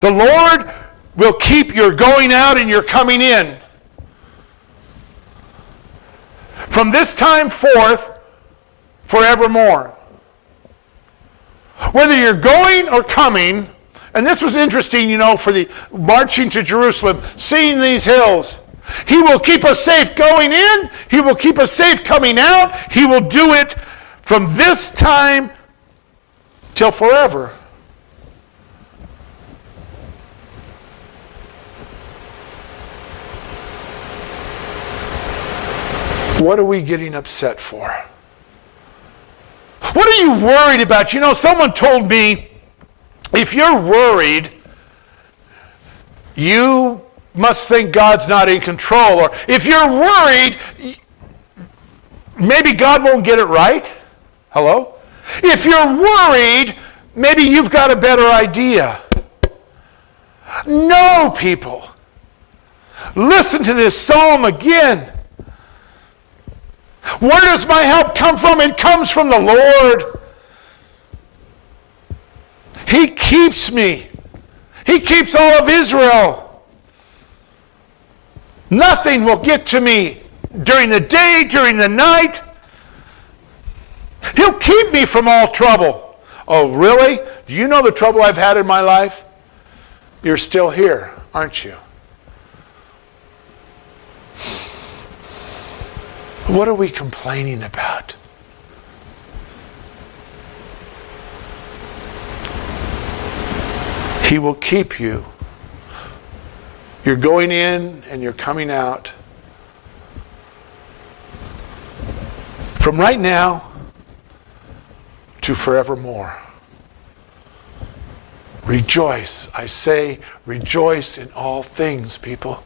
The Lord will keep your going out and your coming in. From this time forth, forevermore. Whether you're going or coming, and this was interesting, for the marching to Jerusalem, seeing these hills. He will keep us safe going in. He will keep us safe coming out. He will do it from this time till forever. What are we getting upset for? What are you worried about? Someone told me, if you're worried, you must think God's not in control. Or if you're worried, maybe God won't get it right. Hello? If you're worried, maybe you've got a better idea. No, people. Listen to this psalm again. Where does my help come from? It comes from the Lord. He keeps me. He keeps all of Israel. Nothing will get to me during the day, during the night. He'll keep me from all trouble. Oh, really? Do you know the trouble I've had in my life? You're still here, aren't you? What are we complaining about? He will keep you. You're going in and you're coming out. From right now to forevermore. Rejoice. I say rejoice in all things, people.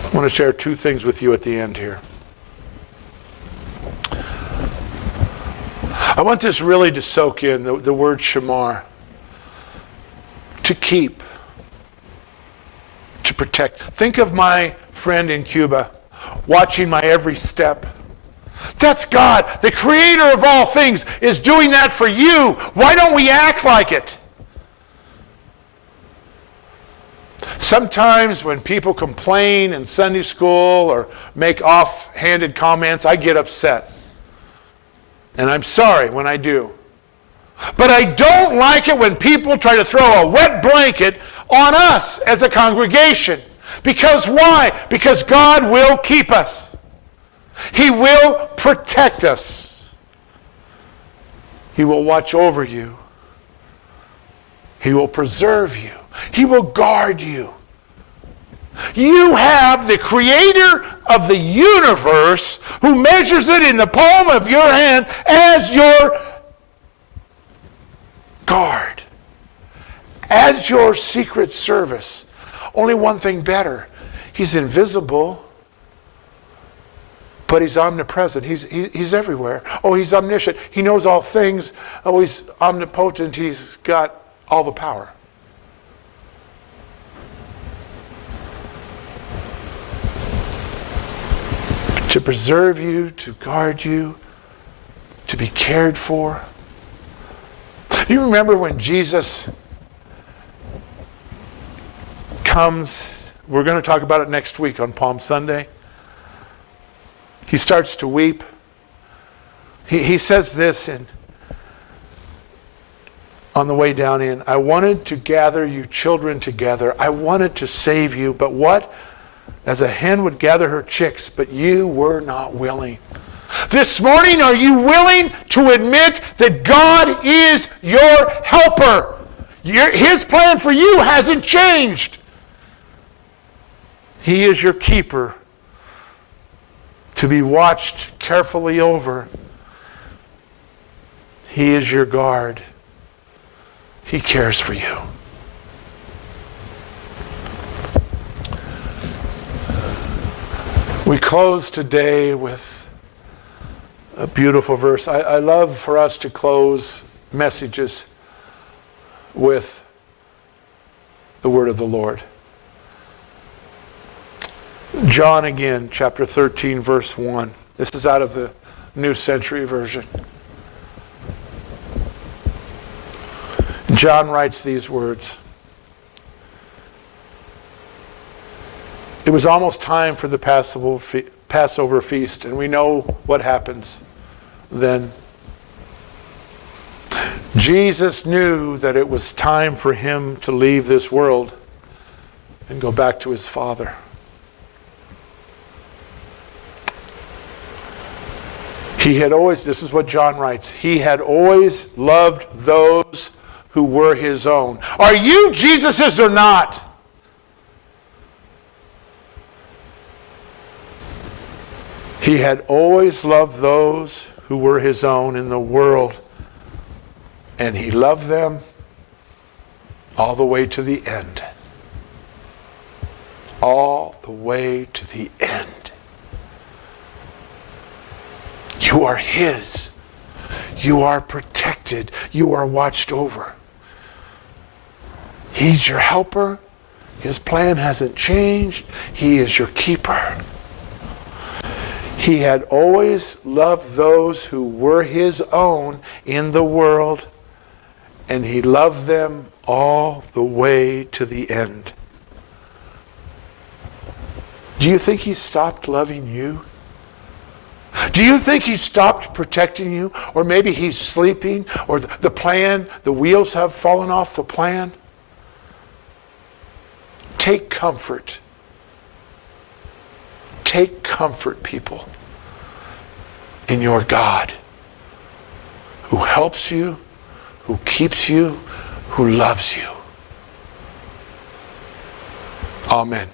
I want to share two things with you at the end here. I want this really to soak in, the word Shamar. To keep. To protect. Think of my friend in Cuba watching my every step. That's God, the creator of all things, is doing that for you. Why don't we act like it? Sometimes when people complain in Sunday school or make off-handed comments, I get upset. And I'm sorry when I do. But I don't like it when people try to throw a wet blanket on us as a congregation. Because why? Because God will keep us. He will protect us. He will watch over you. He will preserve you. He will guard you. You have the creator of the universe who measures it in the palm of your hand as your guard, as your secret service. Only one thing better. He's invisible, but he's omnipresent. He's everywhere. Oh, he's omniscient. He knows all things. Oh, he's omnipotent. He's got all the power. To preserve you, to guard you, to be cared for. Do you remember when Jesus comes? We're going to talk about it next week on Palm Sunday. He starts to weep. He says this on the way down in, I wanted to gather you children together. I wanted to save you, but what? As a hen would gather her chicks, but you were not willing. This morning, are you willing to admit that God is your helper? His plan for you hasn't changed. He is your keeper, to be watched carefully over. He is your guard. He cares for you. We close today with a beautiful verse. I love for us to close messages with the word of the Lord. John again, chapter 13, verse 1. This is out of the New Century Version. John writes these words. It was almost time for the Passover feast, and we know what happens then. Jesus knew that it was time for him to leave this world and go back to his Father. He had always, this is what John writes, he had always loved those who were his own. Are you Jesus's or not? He had always loved those who were his own in the world. And he loved them all the way to the end. All the way to the end. You are his. You are protected. You are watched over. He's your helper. His plan hasn't changed. He is your keeper. He had always loved those who were his own in the world, and he loved them all the way to the end. Do you think he stopped loving you? Do you think he stopped protecting you? Or maybe he's sleeping, or the plan, the wheels have fallen off the plan? Take comfort. Take comfort, people, in your God, who helps you, who keeps you, who loves you. Amen.